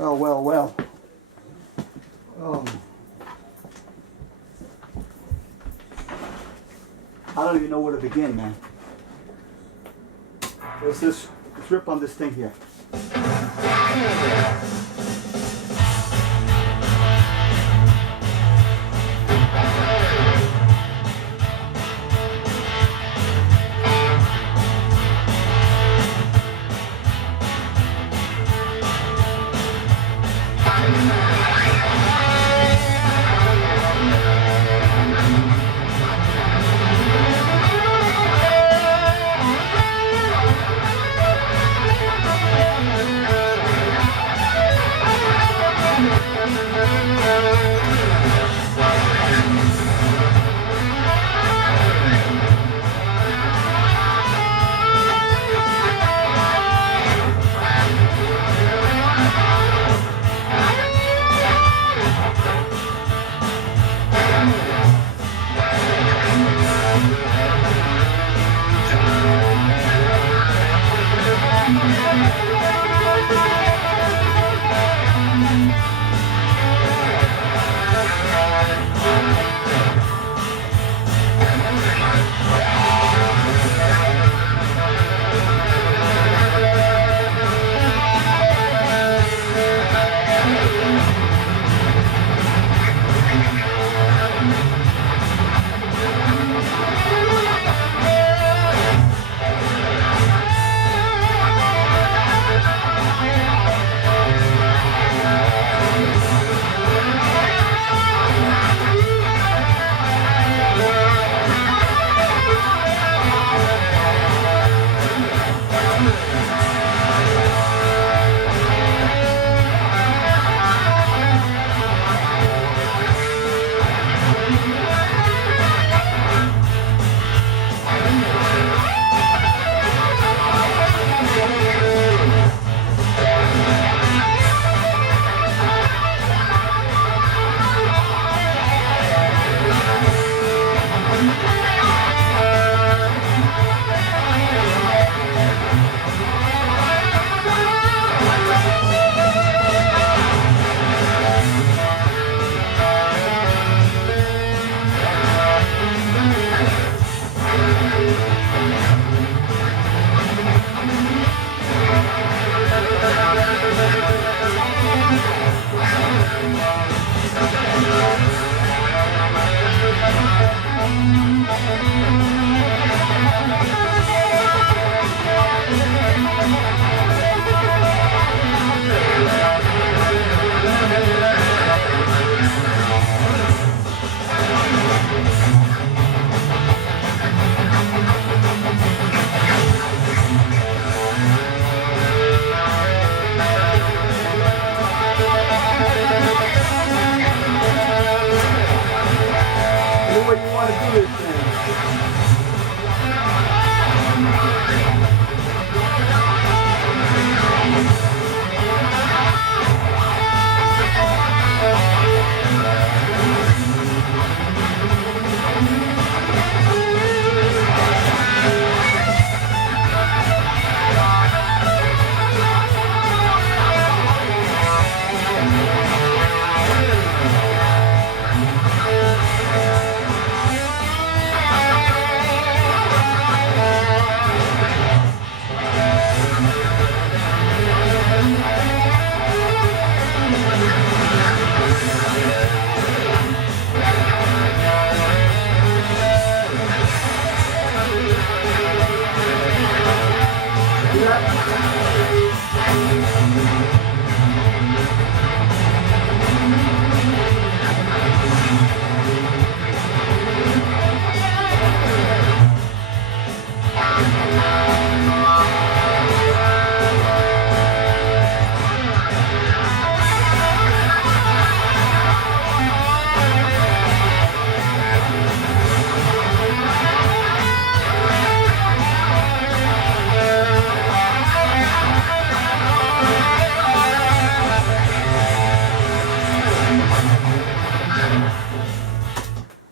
Well, well, well. I don't even know where to begin, man. Let's rip on this thing here.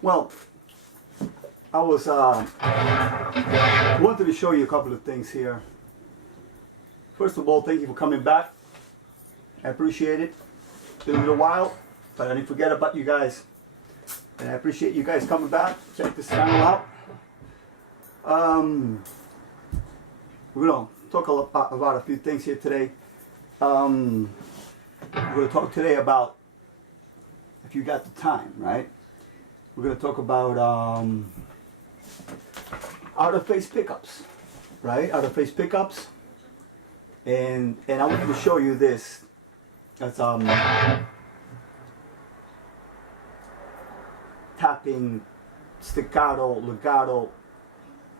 Well, I wanted to show you a couple of things here. First of all, thank you for coming back. I appreciate it. It's been a little while, but I didn't forget about you guys. And I appreciate you guys coming back. Check this channel out. We're going to talk about a few things here today. We're going to talk today about, if you got the time, right? We're going to talk about out-of-phase pickups, right? Out-of-phase pickups. And I want to show you this. That's tapping, staccato, legato,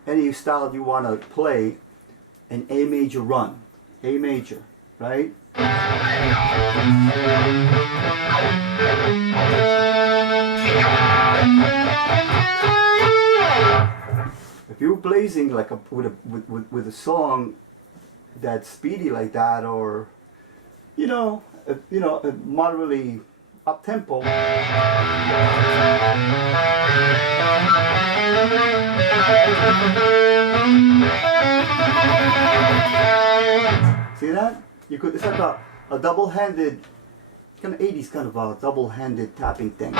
any style you want to play, an A major run, A major, right? If you're blazing like with a song that's speedy like that, or moderately up tempo. See that? You could. It's like a double-handed, kind of 80s kind of a double-handed tapping thing.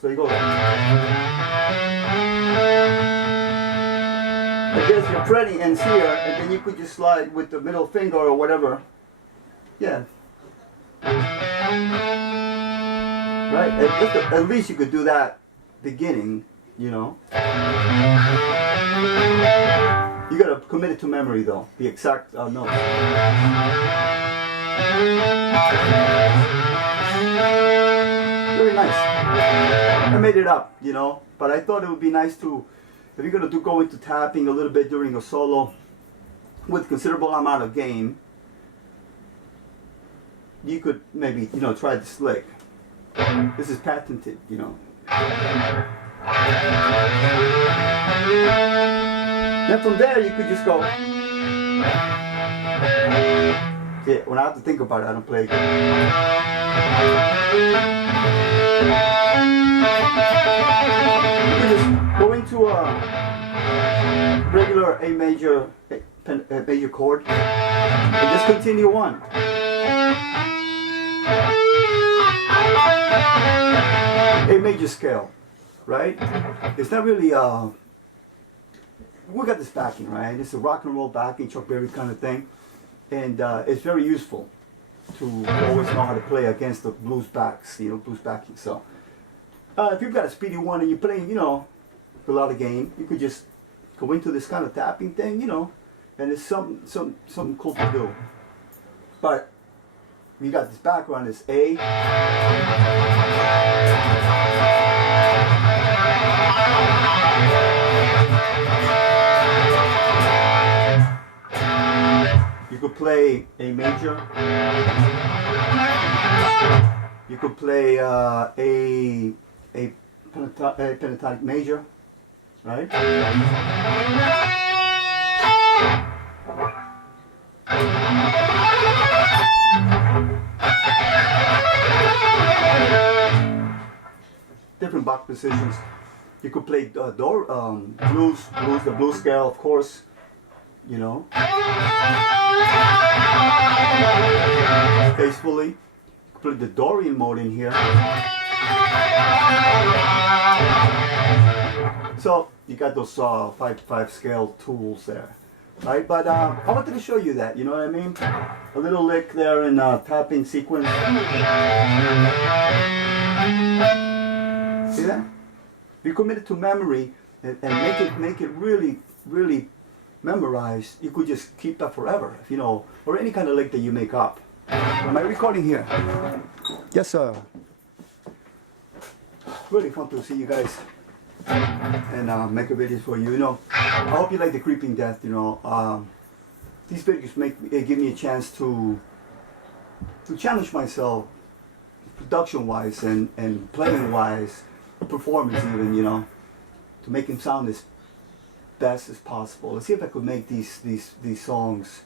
So you go. I guess your fretting ends here, and then you could just slide with the middle finger or whatever. Yeah. Right? At least you could do that beginning, You gotta commit it to memory though, the exact notes. Very nice. I made it up, but I thought it would be nice to, if you're gonna go into tapping a little bit during a solo with considerable amount of gain, you could maybe, try this lick. This is patented, Then from there you could just go. Yeah, when I have to think about it, I don't play it. You could just go into a regular A major chord and just continue on. A major scale, right? It's not really we got this backing, right? It's a rock and roll backing, Chuck Berry kind of thing, and it's very useful to always know how to play against the blues backs, blues backing. So if you've got a speedy one and you're playing, a lot of game, you could just go into this kind of tapping thing, and it's something cool to do. But we got this background, it's A. You could play A major. You could play a pentatonic major, right? Different Bach positions. You could play blues, the blues scale, of course. Tastefully. You could play the Dorian mode in here. So you got those 5/5 scale tools there, right? But I wanted to show you that. You know what I mean? A little lick there in tapping sequence. See that? If you commit it to memory and make it really, really memorized, you could just keep that forever, or any kind of lick that you make up. Am I recording here? Yes, sir. Really fun to see you guys and make a video for you. I hope you like the Creeping Death. These videos give me a chance to challenge myself, production-wise and playing-wise, performance even, to make him sound as best as possible. Let's see if I could make these songs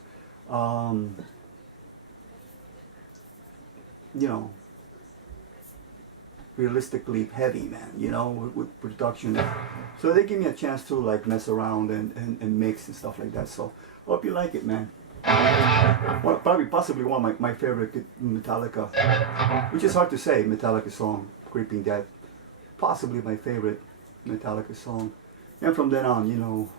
you know, realistically heavy, man, you know, with production. So they give me a chance to like mess around and mix and stuff like that. So hope you like it, man. Well, probably possibly one of my favorite Metallica, which is hard to say, Metallica song, Creeping Dead. Possibly my favorite Metallica song. And from then on, you know,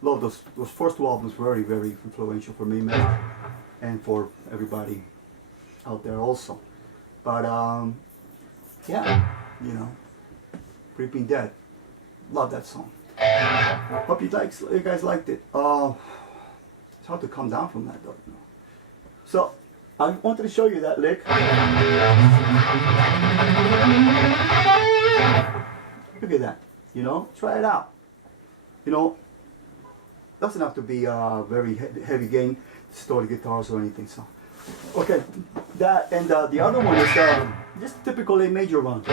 love those first two albums, very, very influential for me, man. And for everybody out there also. But yeah, you know, Creeping Dead. Love that song. Hope you guys liked it. It's hard to come down from that though. So I wanted to show you that lick. Look at that. You know, try it out. You know, doesn't have to be very heavy gain to store the guitars or anything. So, okay, that and the other one is just typical A major one.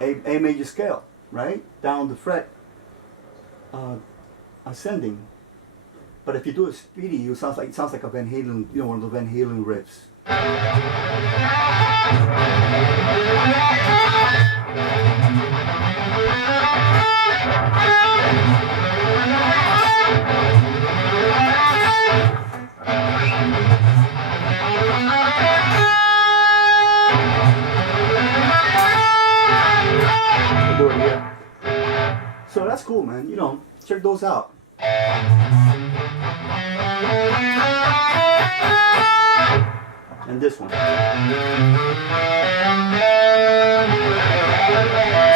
A major scale, right? Down the fret, ascending. But if you do it speedy, it sounds like a Van Halen, you know, one of the Van Halen riffs. Do it here. So that's cool, man. You know, check those out. And this one.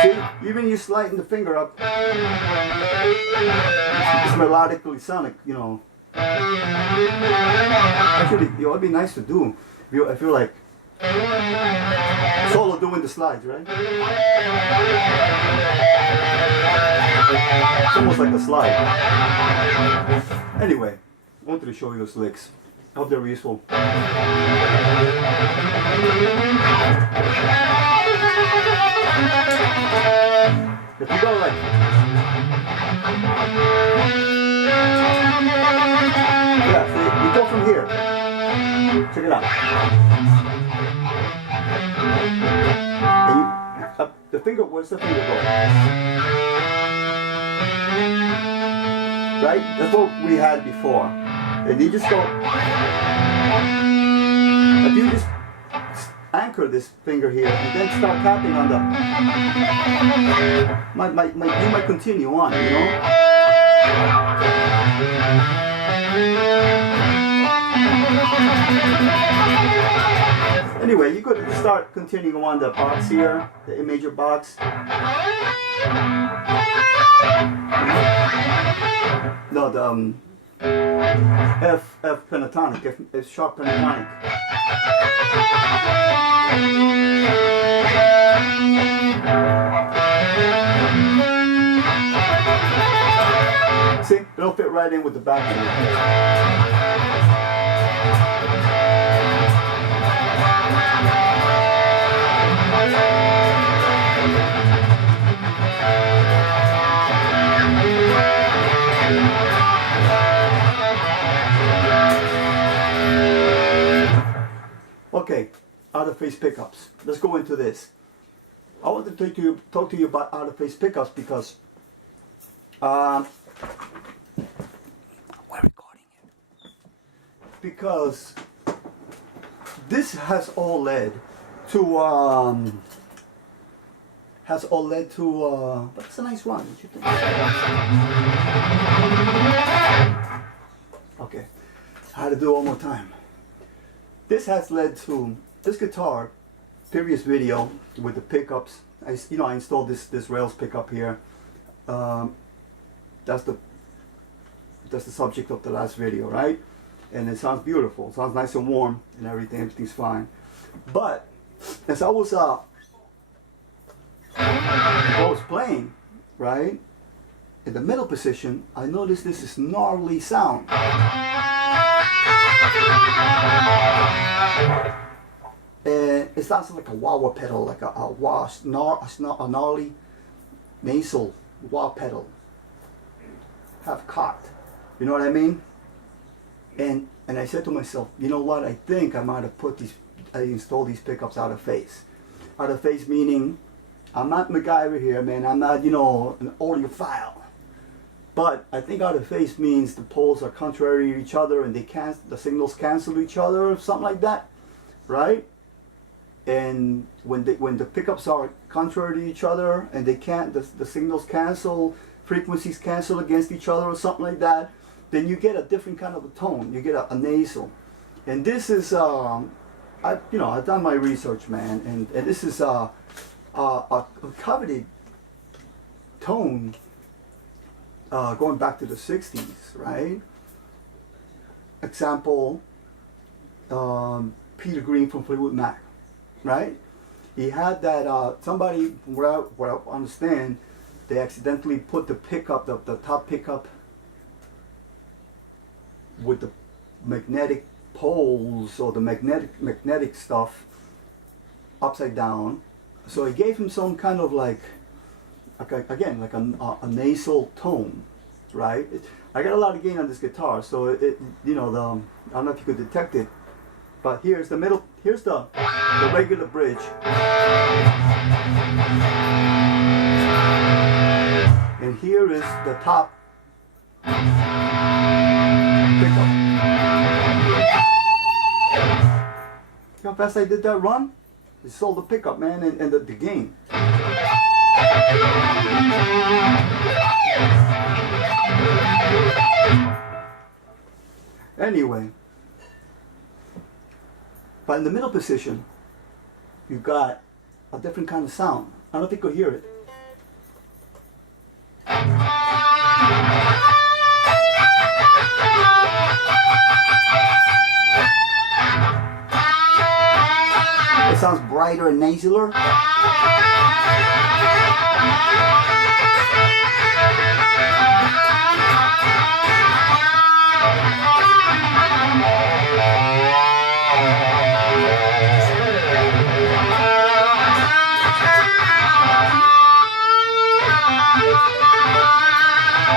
See, even you sliding the finger up, it's melodically sonic, you know. Actually, it would be nice to do. I feel like solo doing the slides, right? It's almost like a slide. Anyway, I wanted to show you those licks. I hope they're useful. If you go like, yeah, see, you go from here. Check it out. And you, the finger, where's the finger go? Right? That's what we had before. And you just go, if you just anchor this finger here and then start tapping on the, you might continue on, you know? Anyway, you could start continuing on the box here, the A major box. No, the F pentatonic, F sharp pentatonic. See, it'll fit right in with the back. Okay, out-of-phase pickups. Let's go into this. I want to talk to you about out-of-phase pickups because we're recording it. Because this has all led to but it's a nice one, don't you think? Okay, I had to do it one more time. This has led to this guitar, previous video with the pickups. I installed this rails pickup here. That's the subject of the last video, right? And it sounds beautiful. It sounds nice and warm and everything. Everything's fine. But as I was playing, right, in the middle position, I noticed this is gnarly sound. And it sounds like a wah-wah pedal, like a gnarly nasal wah pedal. Half cocked. You know what I mean? And And I said to myself, you know what? I think I might have installed these pickups out of phase. Out of phase meaning, I'm not MacGyver here, man. I'm not, an audiophile. But I think out of phase means the poles are contrary to each other and the signals cancel each other or something like that, right? And when the pickups are contrary to each other and the signals cancel, frequencies cancel against each other or something like that, then you get a different kind of a tone. You get a nasal. And this is, I've done my research, man, and this is a coveted tone going back to the 60s, right? Example, Peter Green from Fleetwood Mac, right? He had that, somebody, where I understand, they accidentally put the pickup, the top pickup with the magnetic poles or the magnetic stuff upside down. So it gave him some kind of like a nasal tone, right? I got a lot of gain on this guitar, so I don't know if you could detect it, but here's the regular bridge. And here is the top pickup. See how fast I did that run? It sold the pickup, man, and the gain. Anyway, but in the middle position, you got a different kind of sound. I don't know if you could hear it. It sounds brighter and nasaler.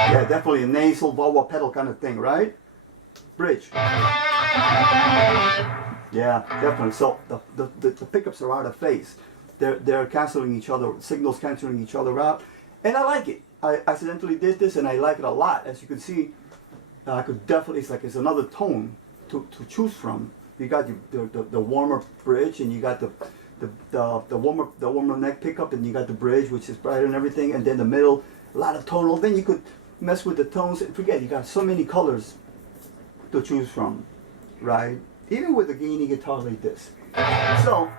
Yeah, definitely a nasal wah-wah pedal kind of thing, right? Bridge. Yeah, definitely. So the pickups are out of phase. They're canceling each other, signals canceling each other out, and I like it. I accidentally did this, and I like it a lot. As you can see, I could definitely, it's another tone to choose from. You got the warmer bridge, and you got the warmer neck pickup, and you got the bridge, which is brighter and everything, and then the middle, a lot of tonal. Then you could mess with the tones. Forget, you got so many colors to choose from, right? Even with a gainy guitar like this. So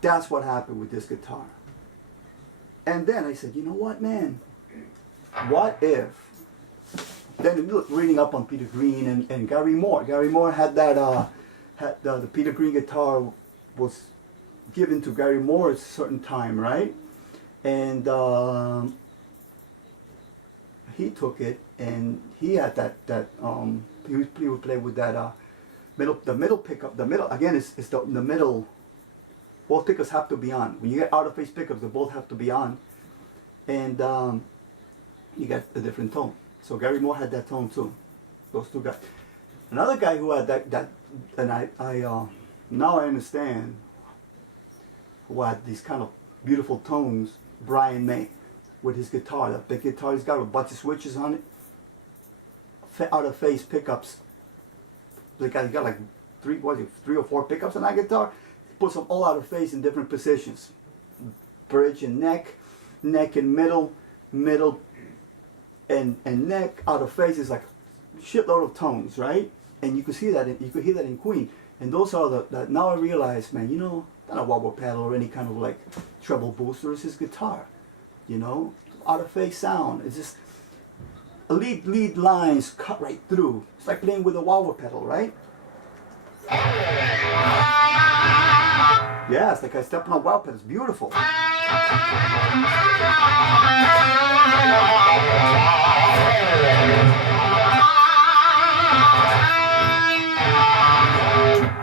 that's what happened with this guitar. And then I said, you know what, man? What if? Then reading up on Peter Green and Gary Moore. Gary Moore had that. The Peter Green guitar was given to Gary Moore at a certain time, right? And he took it, and he had he would play with that. The middle pickup, the middle, again, it's the middle, both pickups have to be on. When you get out of phase pickups, they both have to be on. And you get a different tone. So Gary Moore had that tone too, those two guys. Another guy who had that and I now I understand who had these kind of beautiful tones, Brian May, with his guitar, that big guitar he's got with a bunch of switches on it, out of phase pickups. He got like three or four pickups on that guitar. He puts them all out of phase in different positions. Bridge and neck and middle and neck out of phase is like a shitload of tones, right? And you could see that you could hear that in Queen. And those are now I realize, man, not a wah-wah pedal or any kind of like treble booster. It's his guitar, out of phase sound. It's just lead lines cut right through. It's like playing with a wah-wah pedal, right? Yeah, it's like I step on a wah pedal. It's beautiful.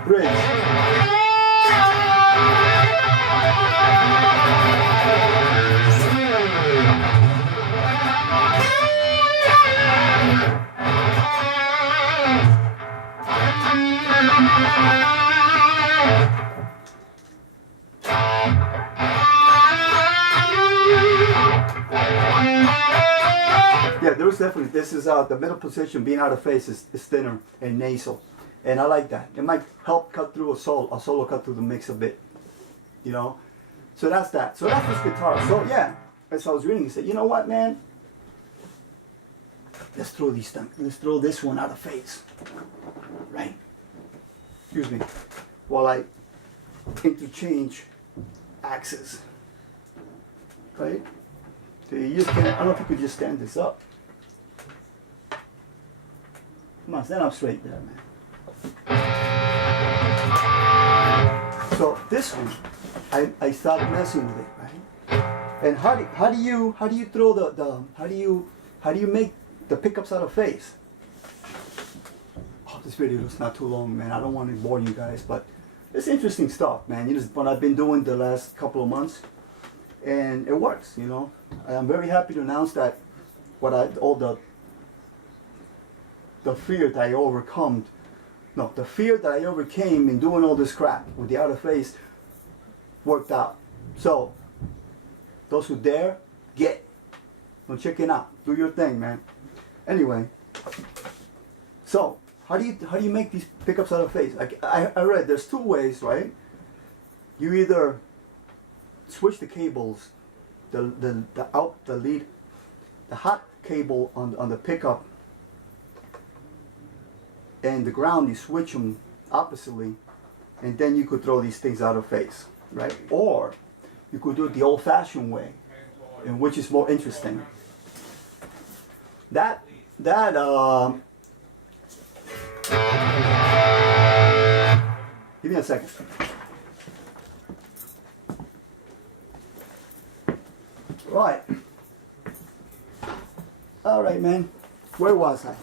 Bridge. Yeah, there's definitely, this is the middle position being out of phase is thinner and nasal. And I like that. It might help cut through a solo cut through the mix a bit. You know? So that's that. So that's this guitar. So yeah, as I was reading, he said, you know what, man? Let's throw these things. Let's throw this one out of phase. Right? Excuse me. While I interchange axes. Right? So you just can't, I don't know if you could just stand this up. Come on, stand up straight there, man. So this one, I started messing with it, right? And how do you throw how do you make the pickups out of phase? Oh, this video is not too long, man. I don't want to bore you guys, but it's interesting stuff, man. It's what I've been doing the last couple of months, and it works. You know, I'm very happy to announce that all the fear that I overcome. No, the fear that I overcame in doing all this crap with the out of phase worked out. So, those who dare, get. Don't check it out. Do your thing, man. Anyway, so how do you make these pickups out of phase? I read there's two ways, right? You either switch the cables, the hot cable on the pickup and the ground, you switch them oppositely, and then you could throw these things out of phase, right? Or you could do it the old-fashioned way, and which is more interesting. Give me a second. Right. All right, man. Where was I?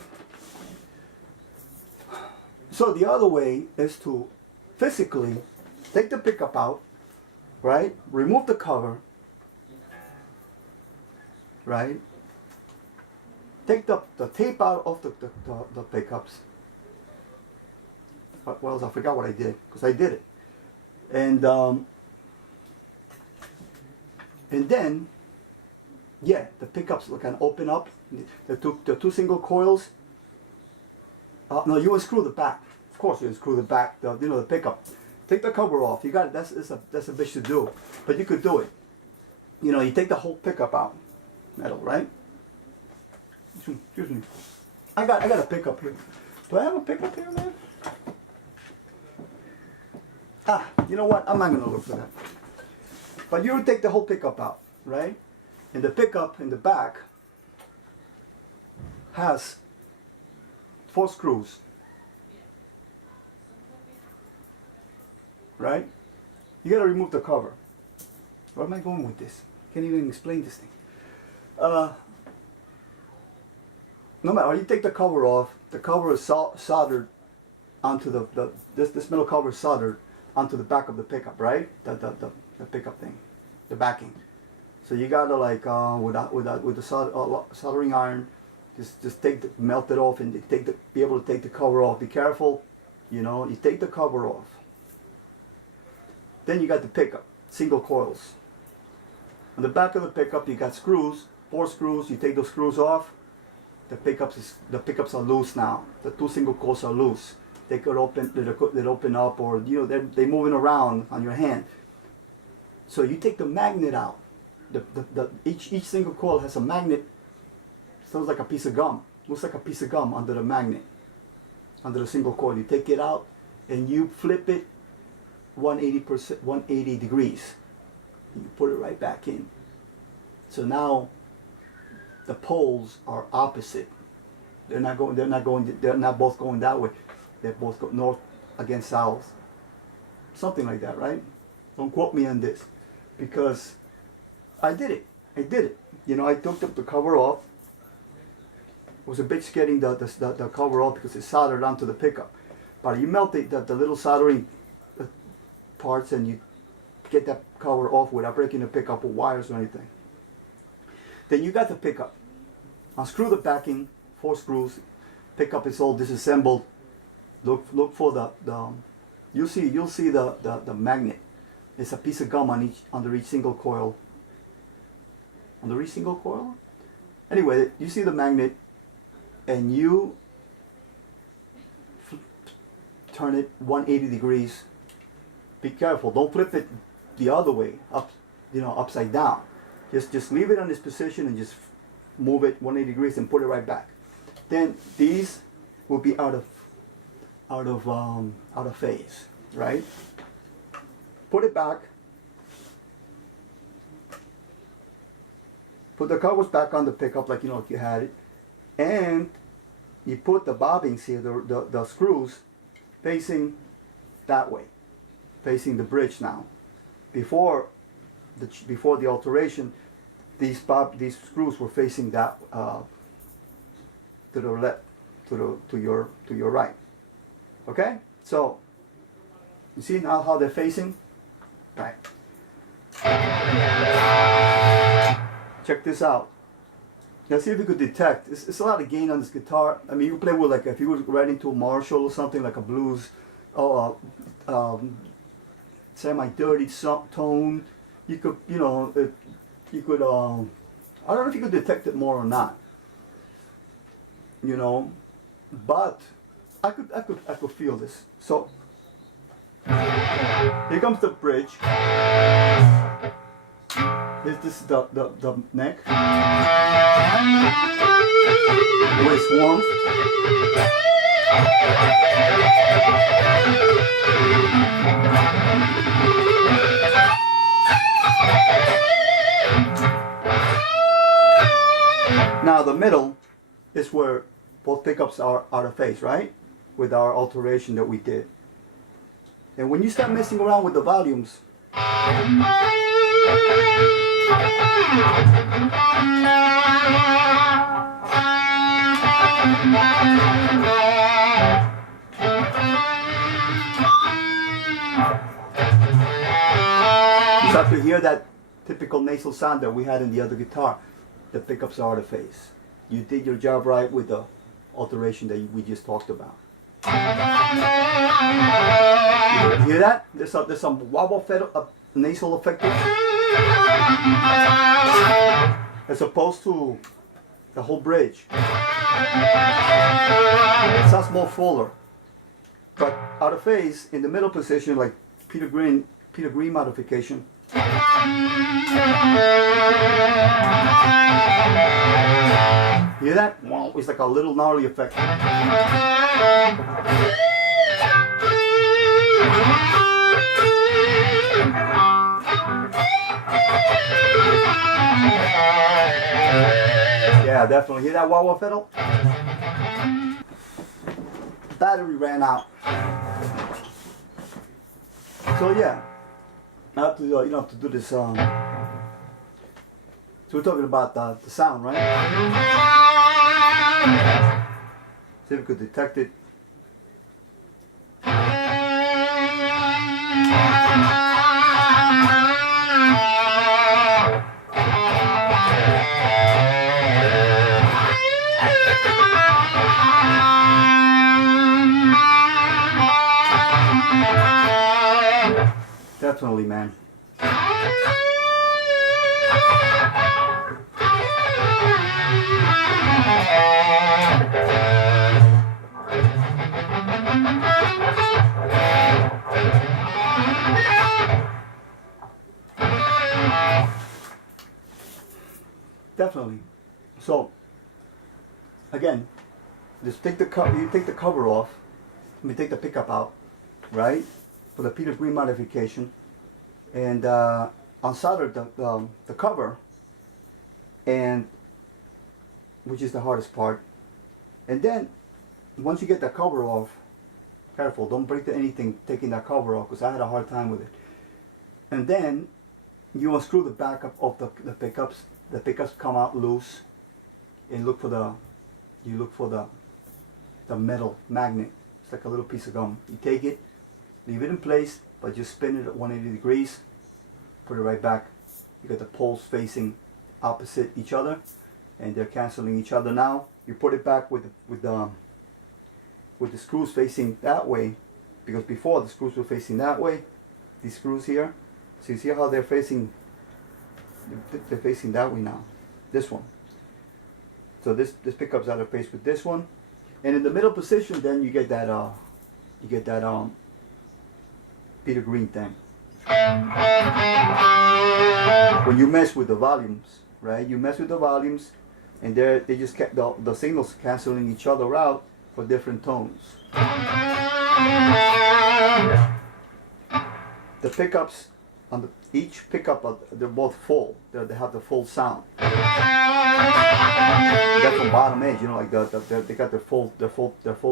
So the other way is to physically take the pickup out, right? Remove the cover, right? Take the tape out of the pickups. Well, I forgot what I did, because I did it. And then, yeah, the pickups can open up. The two single coils. No, you unscrew the back. Of course, you unscrew the back. The pickup. Take the cover off. You got it. That's a bitch to do, but you could do it. You know, you take the whole pickup out, metal, right? Excuse me. I got a pickup here. Do I have a pickup here, man? You know what? I'm not gonna look for that. But you would take the whole pickup out, right? And the pickup in the back has 4 screws, right? You gotta remove the cover. Where am I going with this? Can't even explain this thing. No matter how you take the cover off, the cover is soldered onto this metal cover is soldered onto the back of the pickup, right? The pickup thing, the backing. So you gotta with the soldering iron, just melt it off and be able to take the cover off. Be careful, you know. You take the cover off. Then you got the pickup, single coils. On the back of the pickup, you got screws, 4 screws. You take those screws off. The pickups are loose now. The 2 single coils are loose. They could open up, or they're moving around on your hand. So you take the magnet out. Each single coil has a magnet. Sounds like a piece of gum. Looks like a piece of gum under the magnet, under the single coil. You take it out and you flip it 180 degrees. You put it right back in. So now the poles are opposite. They're not both going that way. They both go north against south. Something like that, right? Don't quote me on this, because I did it. You know, I took the cover off. It was a bitch getting the cover off because it's soldered onto the pickup. But you melt the little soldering parts and you get that cover off without breaking the pickup with wires or anything. Then you got the pickup. Unscrew the backing, 4 screws. Pickup is all disassembled. Look for the you'll see the magnet. It's a piece of gum under each single coil. Under each single coil? Anyway, you see the magnet and you turn it 180 degrees. Be careful, don't flip it the other way, upside down. Just leave it on this position and just move it 180 degrees and put it right back. Then these will be out of phase, right? Put it back. Put the covers back on the pickup like you had it, and you put the bobbins here, the screws, facing that way, facing the bridge now. Before the alteration, these screws were facing that to the left, to your right. Okay, so you see now how they're facing, right? Check this out. Let's see if we could detect. It's a lot of gain on this guitar. I mean, you play with, like, if you were writing to a Marshall or something like a blues, semi-dirty tone, you could, I don't know if you could detect it more or not, but I could feel this. So here comes the bridge. This is the neck with warmth. Now the middle is where both pickups are out of phase, right? With our alteration that we did. And when you start messing around with the volumes, you start to hear that typical nasal sound that we had in the other guitar. The pickups are out of phase. You did your job right with the alteration that we just talked about. You hear that? There's some wobble nasal effect as opposed to the whole bridge. It sounds more fuller, but out of phase in the middle position, like Peter Green modification. Hear that? Wow, it's like a little gnarly effect. Yeah, definitely. Hear that wah-wah fiddle? Battery ran out. So yeah, I have to have to do this. So we're talking about the sound, right? See if we could detect it. Definitely, man. Definitely. So again, just take the you take the cover off. Let me take the pickup out, right? For the Peter Green modification, and unsolder the cover, and which is the hardest part. And then once you get the cover off, careful, don't break anything taking that cover off, because I had a hard time with it. And then you unscrew the back of the pickups. The pickups come out loose, and look for the metal magnet. It's like a little piece of gum. You take it, leave it in place, but just spin it at 180 degrees, put it right back. You got the poles facing opposite each other, and they're canceling each other now. You put it back with with the screws facing that way, because before the screws were facing that way, these screws here, so you see how they're facing that way now, this one. So this pickup's out of phase with this one, and in the middle position, then you get that Peter Green thing. When you mess with the volumes, right? You mess with the volumes, and they just kept the signals canceling each other out for different tones. The pickups on each pickup, they're both full. They have the full sound. That's from bottom edge, you know, like they got their full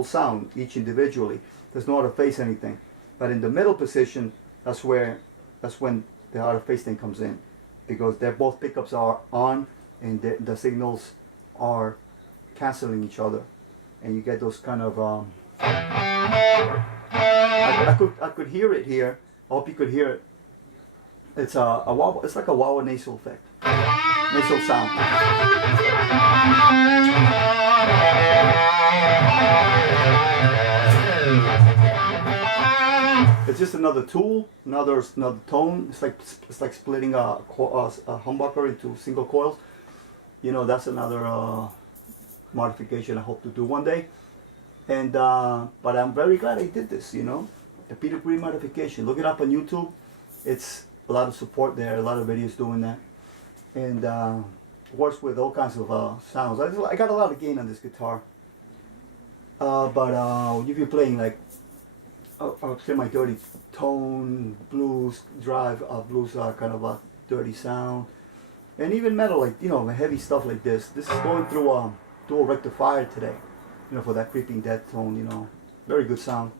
sound each individually. There's no out of phase anything. But in the middle position, that's when the out of phase thing comes in, because both pickups are on and the signals are canceling each other, and you get those kind of I could hear it here. I hope you could hear it. It's it's like a wah nasal effect, nasal sound. It's just another tool, another tone. It's like splitting a humbucker into single coils. You know, that's another modification I hope to do one day. And but I'm very glad I did this. You know, the Peter Green modification. Look it up on YouTube. It's a lot of support there, a lot of videos doing that, and works with all kinds of sounds. I got a lot of gain on this guitar. But if you're playing like I'll say my dirty tone, blues, drive, blues kind of a dirty sound, and even metal, like, you know, heavy stuff like this. This is going through a dual rectifier today, you know, for that creeping death tone, you know, very good sound.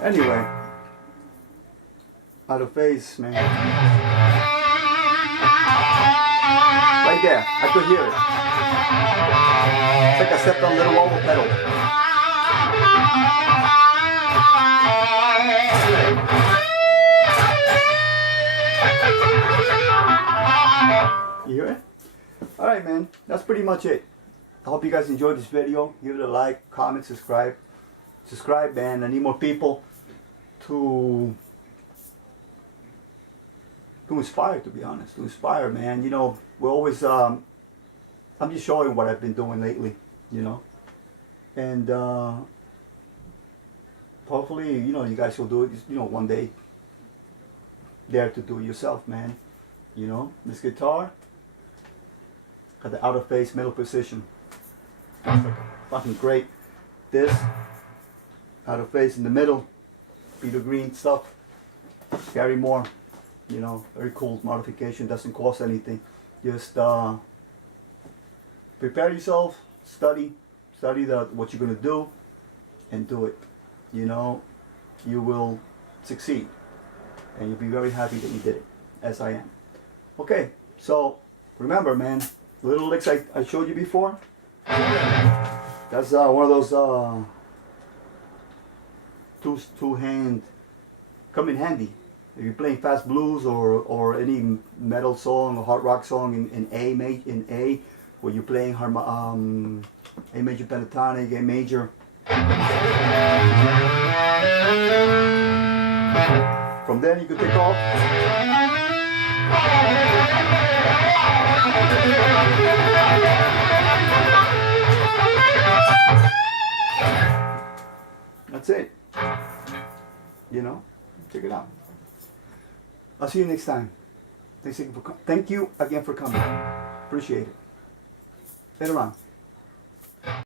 Anyway, out of phase, man. Right there, I could hear it. It's like I stepped on a little oval pedal. You hear it? Alright, man, that's pretty much it. I hope you guys enjoyed this video. Give it a like, comment, subscribe. Subscribe, man. I need more people to inspire, to be honest. To inspire, man. You know, we're always, I'm just showing what I've been doing lately, you know. And hopefully, you know, you guys will do it, you know, one day. Dare to do it yourself, man. You know, this guitar got the out of phase middle position. Fucking great. This out of phase in the middle. Peter Green stuff. Gary Moore, you know, very cool modification. Doesn't cost anything. Just prepare yourself, study what you're gonna do, and do it. You know, you will succeed, and you'll be very happy that you did it, as I am. Okay, so remember, man, little licks I showed you before. That's one of those two hand come in handy if you're playing fast blues or any metal song or hard rock song in A, where you're playing A major pentatonic, A major. From there you can take off. That's it. You know, check it out. I'll see you next time. Thank you again for coming. Appreciate it. Later on.